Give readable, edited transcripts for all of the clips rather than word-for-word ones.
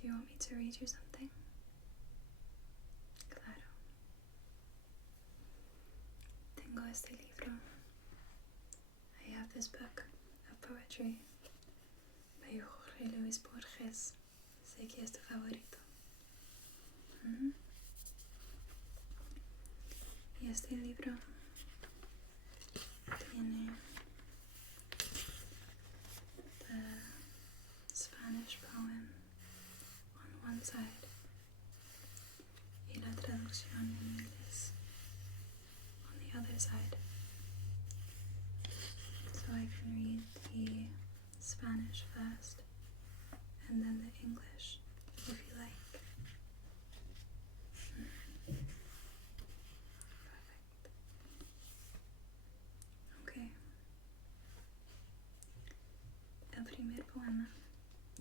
Do you want me to read you something? Claro. Tengo este libro. I have this book of poetry by Jorge Luis Borges. Sé que es tu favorito. Y este libro tiene the Spanish poem on one side y la traducción en inglés on the other side. So I can read the Spanish first and then the English if you like. El primer poema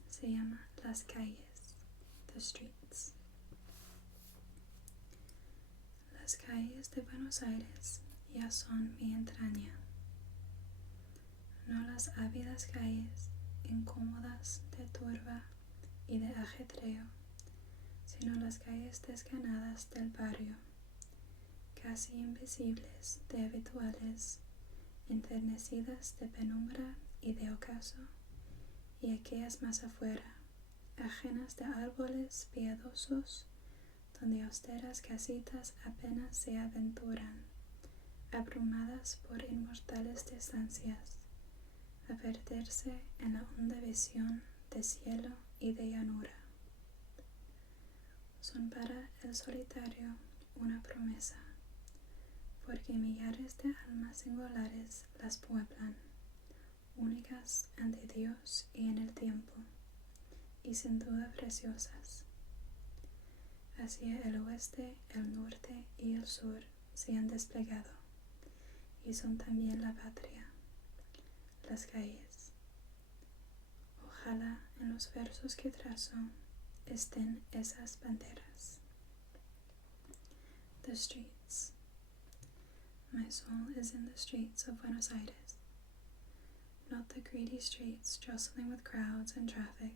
se llama Las calles, the streets. Las calles de Buenos Aires ya son mi entraña, no las ávidas calles incómodas de turba y de ajetreo, sino las calles desganadas del barrio, casi invisibles de habituales, enternecidas de penumbra y de ocaso, y aquellas más afuera, ajenas de árboles piadosos, donde austeras casitas apenas se aventuran, abrumadas por inmortales distancias, a perderse en la honda visión de cielo y de llanura. Son para el solitario una promesa, porque millares de almas singulares las pueblan, únicas ante Dios y en el tiempo, y sin duda preciosas. Hacia el oeste, el norte y el sur se han desplegado, y son también la patria, las calles. Ojalá en los versos que trazo estén esas banderas. The streets. My soul is in the streets of Buenos Aires. Not the greedy streets jostling with crowds and traffic,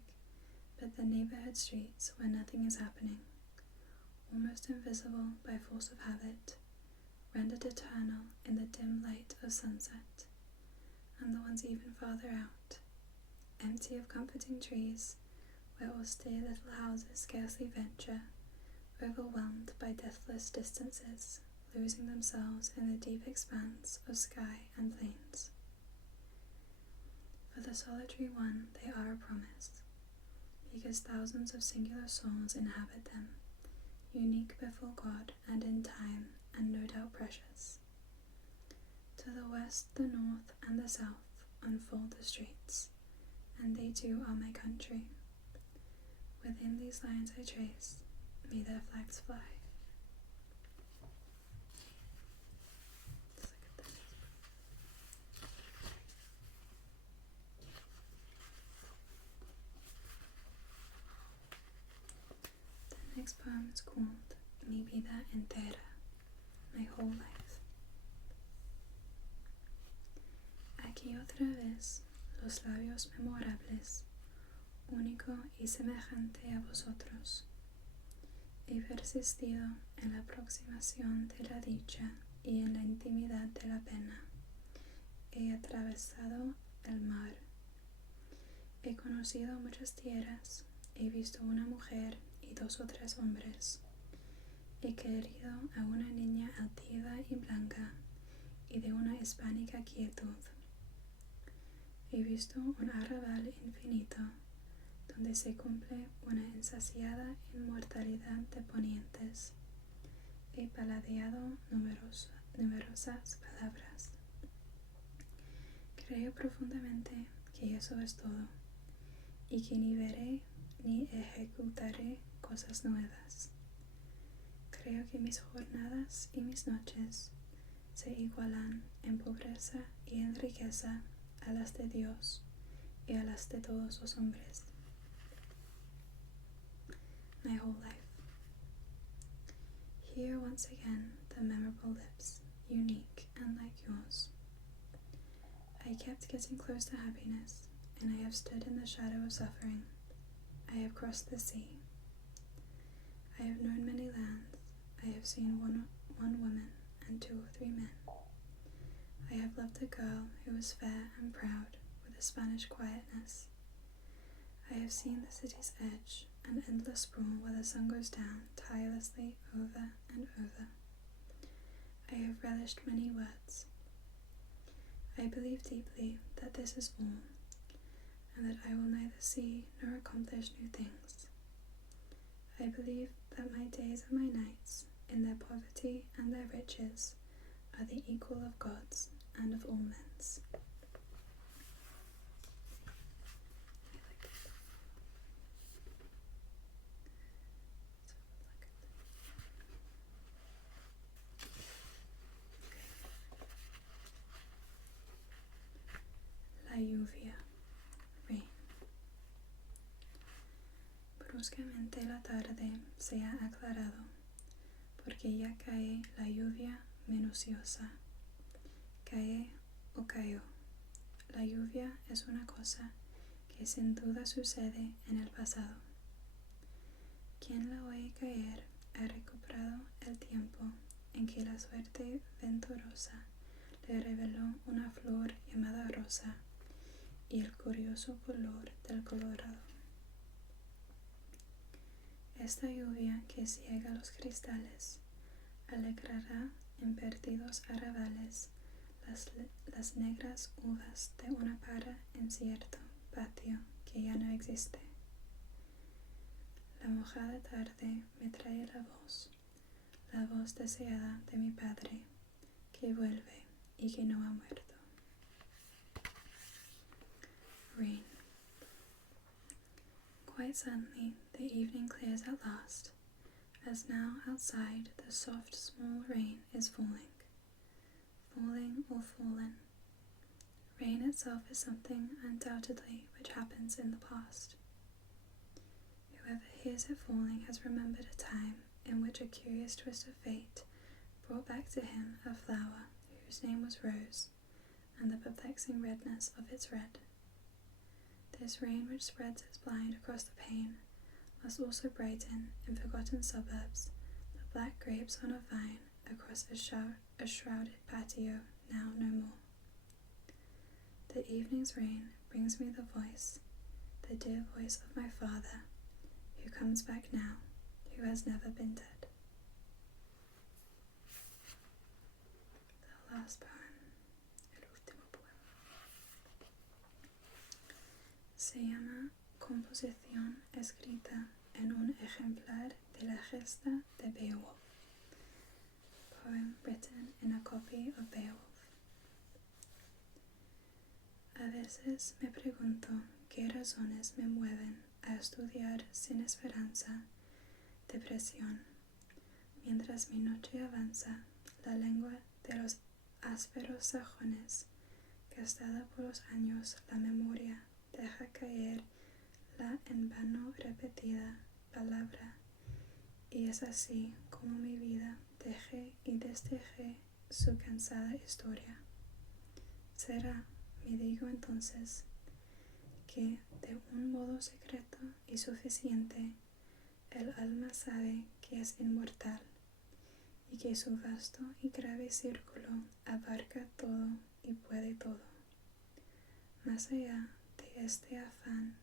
but the neighborhood streets where nothing is happening, almost invisible by force of habit, rendered eternal in the dim light of sunset, and the ones even farther out, empty of comforting trees, where austere little houses scarcely venture, overwhelmed by deathless distances, losing themselves in the deep expanse of sky and plains. For the solitary one they are a promise, because thousands of singular souls inhabit them, unique before God and in time, and no doubt precious. To the west, the north, and the south unfold the streets, and they too are my country. Within these lines I trace, may their flags fly. The next poem is called Mi vida entera, my whole life. Aquí otra vez los labios memorables, único y semejante a vosotros. He persistido en la aproximación de la dicha y en la intimidad de la pena. He atravesado el mar. He conocido muchas tierras, he visto una mujer y 2 o 3 hombres. He querido a una niña altiva y blanca y de una hispánica quietud. He visto un arrabal infinito donde se cumple una insaciada inmortalidad de ponientes. He paladeado numerosas palabras. Creo profundamente que eso es todo, y que ni veré ni ejecutaré cosas nuevas. Creo que mis jornadas y mis noches se igualan en pobreza y en riqueza a las de Dios y a las de todos los hombres. My whole life. Here once again the memorable lips, unique and like yours. I kept getting close to happiness, and I have stood in the shadow of suffering. I have crossed the sea. I have known many lands. I have seen one woman and 2 or 3 men. I have loved a girl who was fair and proud with a Spanish quietness. I have seen the city's edge, an endless sprawl where the sun goes down tirelessly over and over. I have relished many words. I believe deeply that this is all, and that I will neither see nor accomplish new things. I believe that my days and my nights, in their poverty and their riches, are the equal of God's and of all men's. La lluvia, rain. Bruscamente la tarde se ha aclarado, porque ya cae la lluvia minuciosa. Cae o cayó. La lluvia es una cosa que sin duda sucede en el pasado. Quien la oye caer ha recuperado el tiempo en que la suerte venturosa le reveló una flor llamada rosa y el curioso color del colorado. Esta lluvia que ciega los cristales alegrará en perdidos arrabales las negras uvas de una para en cierto patio que ya no existe. La mojada tarde me trae la voz deseada de mi padre, que vuelve y que no ha muerto. Rain. Quite suddenly the evening clears at last, as now outside the soft small rain is falling or fallen. Rain itself is something undoubtedly which happens in the past. Whoever hears it falling has remembered a time in which a curious twist of fate brought back to him a flower whose name was Rose, and the perplexing redness of its red. This rain which spreads its blind across the pane must also brighten in forgotten suburbs the black grapes on a vine across a shrouded patio now no more. The evening's rain brings me the voice, the dear voice of my father, who comes back now, who has never been dead. The last poem, el último poema, se llama Composición escrita en un ejemplar de la gesta de Beowulf. Poem written in a copy of Beowulf. A veces me pregunto qué razones me mueven a estudiar sin esperanza, depresión. Mientras mi noche avanza, la lengua de los ásperos sajones, gastada por los años, la memoria deja caer la en vano repetida palabra, y es así como mi vida teje y desteje su cansada historia. Será, me digo entonces, que de un modo secreto y suficiente el alma sabe que es inmortal y que su vasto y grave círculo abarca todo y puede todo. Más allá de este afán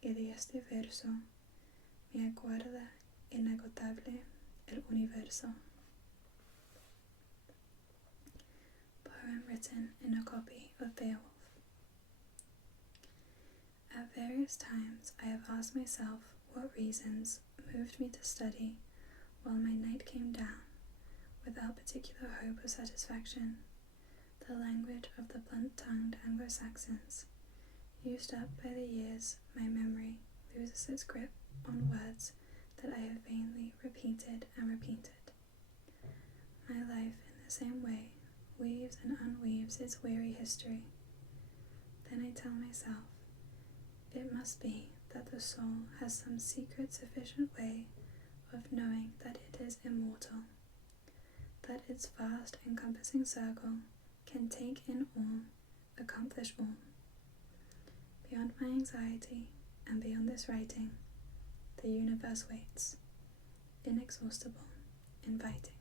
y de este verso me aguarda inagotable el universo. Poem written in a copy of Beowulf. At various times I have asked myself what reasons moved me to study while my night came down, without particular hope of satisfaction, the language of the blunt-tongued Anglo-Saxons. Used up by the years, my memory loses its grip on words that I have vainly repeated and repeated. My life, in the same way, weaves and unweaves its weary history. Then I tell myself, it must be that the soul has some secret sufficient way of knowing that it is immortal, that its vast encompassing circle can take in all, accomplish all. Beyond my anxiety, and beyond this writing, The universe waits, inexhaustible, inviting.